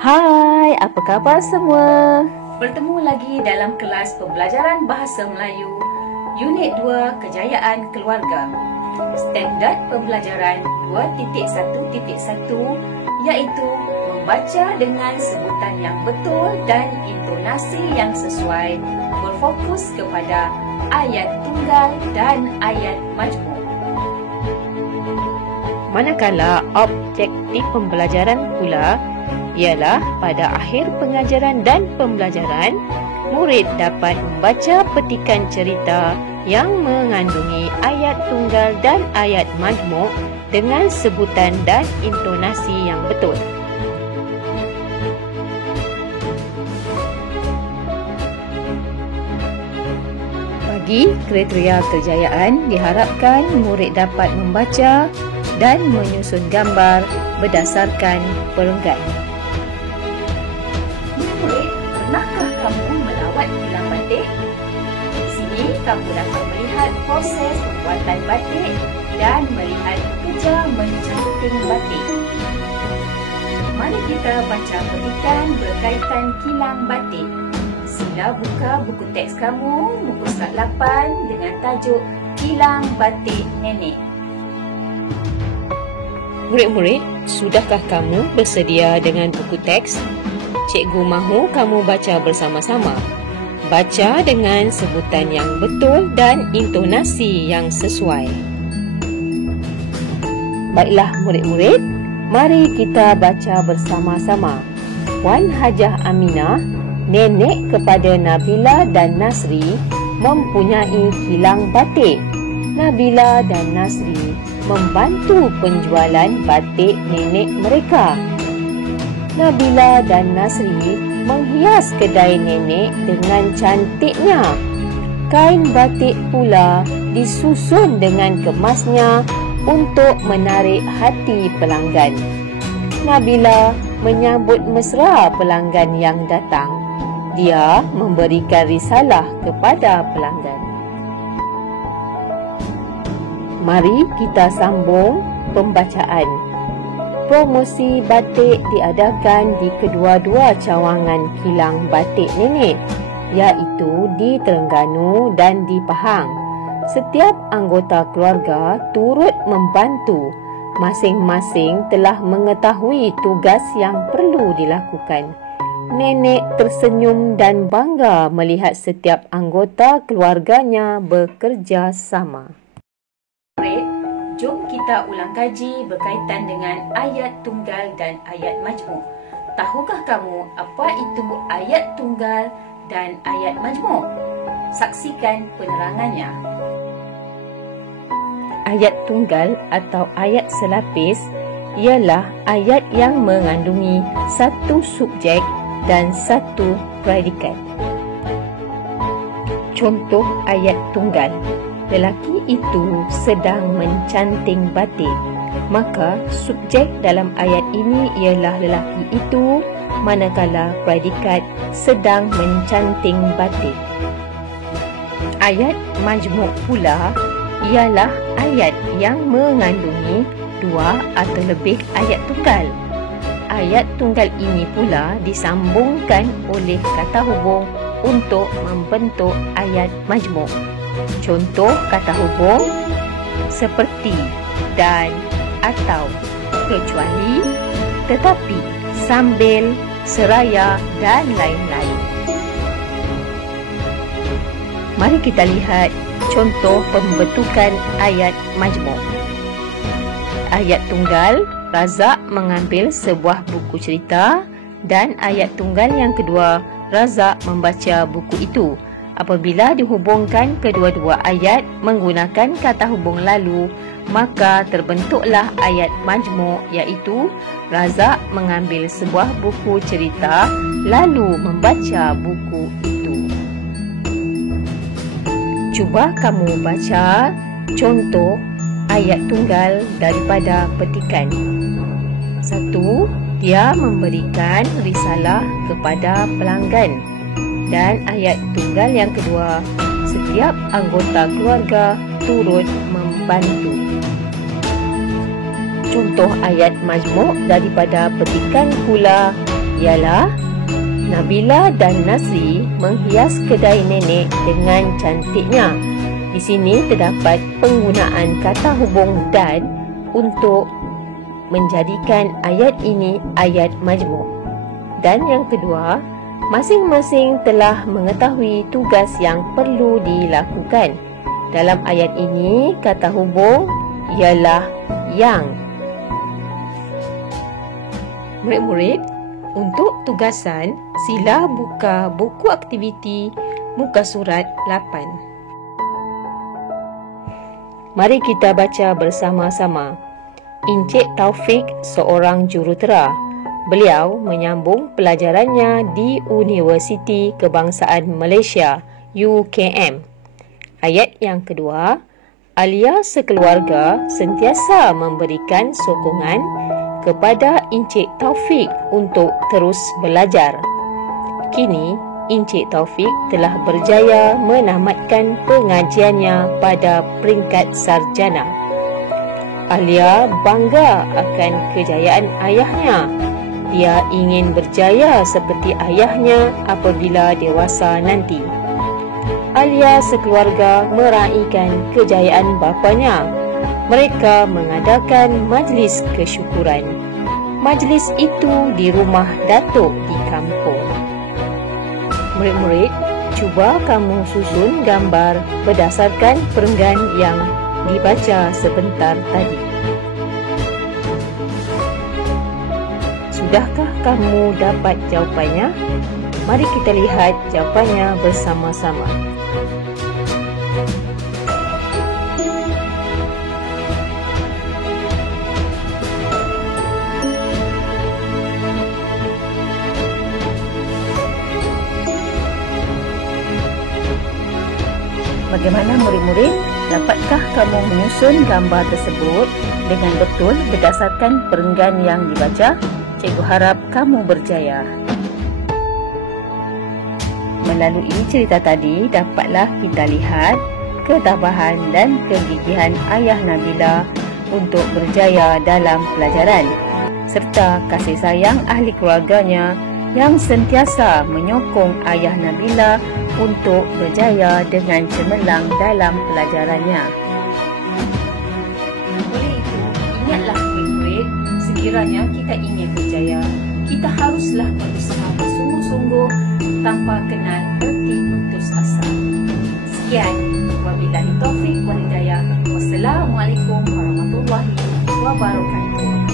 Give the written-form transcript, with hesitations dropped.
Hai, apa khabar semua? Bertemu lagi dalam kelas pembelajaran Bahasa Melayu Unit 2 Kejayaan Keluarga. Standard pembelajaran 2.1.1 iaitu membaca dengan sebutan yang betul dan intonasi yang sesuai, berfokus kepada ayat tunggal dan ayat majmuk. Manakala objektif pembelajaran pula ialah pada akhir pengajaran dan pembelajaran, murid dapat membaca petikan cerita yang mengandungi ayat tunggal dan ayat majmuk dengan sebutan dan intonasi yang betul. Bagi kriteria kejayaan, diharapkan murid dapat membaca dan menyusun gambar berdasarkan perenggan. Murid, pernahkah kamu melawat kilang batik? Di sini kamu dapat melihat proses pembuatan batik dan melihat kerja mencanting batik. Mari kita baca petikan berkaitan kilang batik. Sila buka buku teks kamu, muka surat 8 dengan tajuk Kilang Batik Nenek. Murid-murid, sudahkah kamu bersedia dengan buku teks? Cikgu mahu kamu baca bersama-sama. Baca dengan sebutan yang betul dan intonasi yang sesuai. Baiklah murid-murid, mari kita baca bersama-sama. Puan Hajah Aminah, nenek kepada Nabila dan Nasri, mempunyai kilang batik. Nabila dan Nasri membantu penjualan batik nenek mereka. Nabila dan Nasri menghias kedai nenek dengan cantiknya. Kain batik pula disusun dengan kemasnya untuk menarik hati pelanggan. Nabila menyambut mesra pelanggan yang datang. Dia memberikan risalah kepada pelanggan. Mari kita sambung pembacaan. Promosi batik diadakan di kedua-dua cawangan kilang batik nenek, iaitu di Terengganu dan di Pahang. Setiap anggota keluarga turut membantu. Masing-masing telah mengetahui tugas yang perlu dilakukan. Nenek tersenyum dan bangga melihat setiap anggota keluarganya bekerja sama. Murid, jom kita ulang kaji berkaitan dengan ayat tunggal dan ayat majmuk. Tahukah kamu apa itu ayat tunggal dan ayat majmuk? Saksikan penerangannya. Ayat tunggal atau ayat selapis ialah ayat yang mengandungi satu subjek dan satu predikat. Contoh ayat tunggal. Lelaki itu sedang mencanting batik. Maka subjek dalam ayat ini ialah lelaki itu, manakala predikat sedang mencanting batik. Ayat majmuk pula ialah ayat yang mengandungi dua atau lebih ayat tunggal. Ayat tunggal ini pula disambungkan oleh kata hubung untuk membentuk ayat majmuk. Contoh kata hubung seperti, dan, atau, kecuali, tetapi, sambil, seraya dan lain-lain. Mari kita lihat contoh pembentukan ayat majmuk. Ayat tunggal, Razak mengambil sebuah buku cerita, dan ayat tunggal yang kedua, Razak membaca buku itu. Apabila dihubungkan kedua-dua ayat menggunakan kata hubung lalu, maka terbentuklah ayat majmuk, iaitu Razak mengambil sebuah buku cerita lalu membaca buku itu. Cuba kamu baca contoh ayat tunggal daripada petikan. 1. Dia memberikan risalah kepada pelanggan. Dan ayat tunggal yang kedua, setiap anggota keluarga turut membantu. Contoh ayat majmuk daripada petikan pula ialah Nabila dan Nazri menghias kedai nenek dengan cantiknya. Di sini terdapat penggunaan kata hubung dan untuk menjadikan ayat ini ayat majmuk. Dan yang kedua, masing-masing telah mengetahui tugas yang perlu dilakukan. Dalam ayat ini, kata hubung ialah yang. Murid-murid, untuk tugasan, sila buka buku aktiviti muka surat 8. Mari kita baca bersama-sama. Encik Taufik seorang jurutera. Beliau menyambung pelajarannya di Universiti Kebangsaan Malaysia, UKM. Ayat yang kedua, Alia sekeluarga sentiasa memberikan sokongan kepada Encik Taufik untuk terus belajar. Kini, Encik Taufik telah berjaya menamatkan pengajiannya pada peringkat sarjana. Alia bangga akan kejayaan ayahnya. Dia ingin berjaya seperti ayahnya apabila dewasa nanti. Alia sekeluarga meraihkan kejayaan bapanya. Mereka mengadakan majlis kesyukuran. Majlis itu di rumah datuk di kampung. Murid-murid, cuba kamu susun gambar berdasarkan perenggan yang dibaca sebentar tadi. Sudahkah kamu dapat jawapannya? Mari kita lihat jawapannya bersama-sama. Bagaimana murid-murid? Dapatkah kamu menyusun gambar tersebut dengan betul berdasarkan perenggan yang dibaca? Cikgu harap kamu berjaya. Melalui cerita tadi, dapatlah kita lihat ketabahan dan kegigihan ayah Nabila untuk berjaya dalam pelajaran, serta kasih sayang ahli keluarganya yang sentiasa menyokong ayah Nabila untuk berjaya dengan cemerlang dalam pelajarannya. Oleh itu, ingatlah murid-murid, sekiranya kita ingin berjaya, kita haruslah berusaha bersungguh-sungguh tanpa kenal erti putus asa. Sekian, wabillahi taufiq wal hidayah. Wassalamualaikum warahmatullahi wabarakatuh.